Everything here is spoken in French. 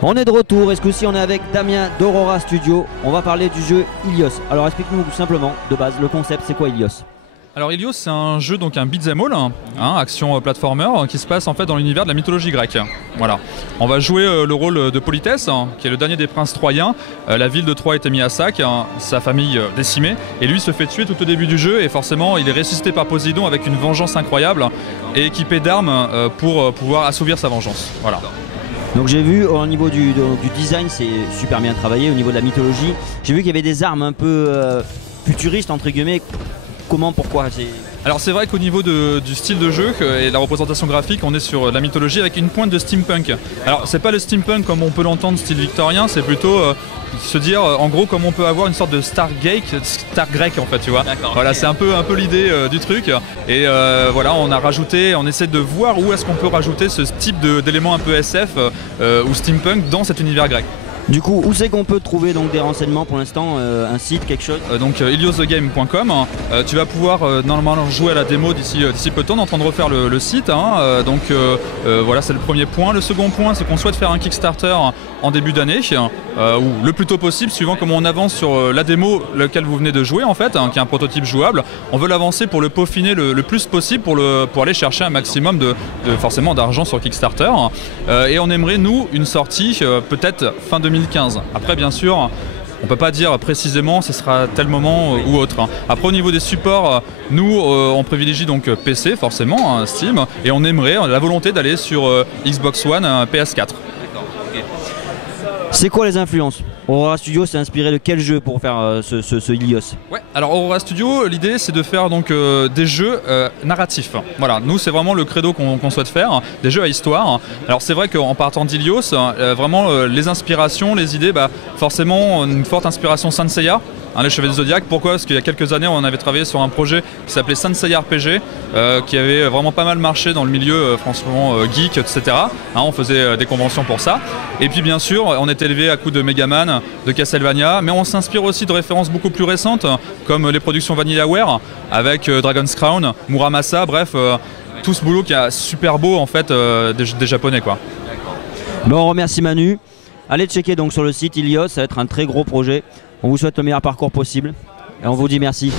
On est de retour et ce coup-ci on est avec Damien d'Aurora Studio. On va parler du jeu Ilios. Alors explique-nous tout simplement, de base, le concept, c'est quoi Ilios? Alors Ilios, c'est un jeu, donc un beat'em all, action platformer, qui se passe en fait dans l'univers de la mythologie grecque. Voilà. On va jouer le rôle de Polythès, qui est le dernier des princes troyens. La ville de Troie a été mise à sac, sa famille décimée, et lui se fait tuer tout au début du jeu, et forcément il est ressuscité par Poséidon avec une vengeance incroyable, et équipé d'armes pour pouvoir assouvir sa vengeance. Voilà. Donc j'ai vu au niveau du design, c'est super bien travaillé, au niveau de la mythologie. J'ai vu qu'il y avait des armes un peu futuristes entre guillemets. Comment, pourquoi? Alors c'est vrai qu'au niveau du style de jeu et la représentation graphique, on est sur la mythologie avec une pointe de steampunk. Alors c'est pas le steampunk comme on peut l'entendre style victorien, c'est plutôt se dire en gros comme on peut avoir une sorte de Star grec en fait, tu vois. Voilà, c'est un peu l'idée du truc. Et voilà, on essaie de voir où est-ce qu'on peut rajouter ce type d'éléments un peu SF ou steampunk dans cet univers grec. Du coup, où c'est qu'on peut trouver donc des renseignements pour l'instant, un site, quelque chose? Donc iliosthegame.com. Tu vas pouvoir normalement jouer à la démo d'ici peu de temps. On est en train de refaire le site. Voilà, c'est le premier point. Le second point, c'est qu'on souhaite faire un Kickstarter en début d'année, ou le plus tôt possible, suivant comment on avance sur la démo laquelle vous venez de jouer en fait, qui est un prototype jouable. On veut l'avancer pour le peaufiner le plus possible pour aller chercher un maximum forcément d'argent sur Kickstarter. Et on aimerait nous une sortie peut-être fin 2015. Après bien sûr, on ne peut pas dire précisément ce sera tel moment ou autre. Après au niveau des supports, nous on privilégie donc PC forcément, Steam, et on la volonté d'aller sur Xbox One, PS4. C'est quoi les influences? Aurora Studio s'est inspiré de quel jeu pour faire ce Ilios? Ouais, alors Aurora Studio, l'idée c'est de faire donc des jeux narratifs. Voilà, nous c'est vraiment le credo qu'on souhaite faire, des jeux à histoire. Alors c'est vrai qu'en partant d'Ilios, vraiment les inspirations, les idées, forcément une forte inspiration Saint Seiya. Les Chevaliers du Zodiac. Pourquoi? Parce qu'il y a quelques années, on avait travaillé sur un projet qui s'appelait Saint Seiya RPG, qui avait vraiment pas mal marché dans le milieu franchement geek, etc. On faisait des conventions pour ça. Et puis bien sûr, on est élevé à coups de Megaman, de Castlevania, mais on s'inspire aussi de références beaucoup plus récentes, comme les productions VanillaWare, avec Dragon's Crown, Muramasa, bref, tout ce boulot qui est super beau en fait des Japonais, quoi. Bon, on remercie Manu. Allez checker donc sur le site Ilios, ça va être un très gros projet. On vous souhaite le meilleur parcours possible et on vous dit merci.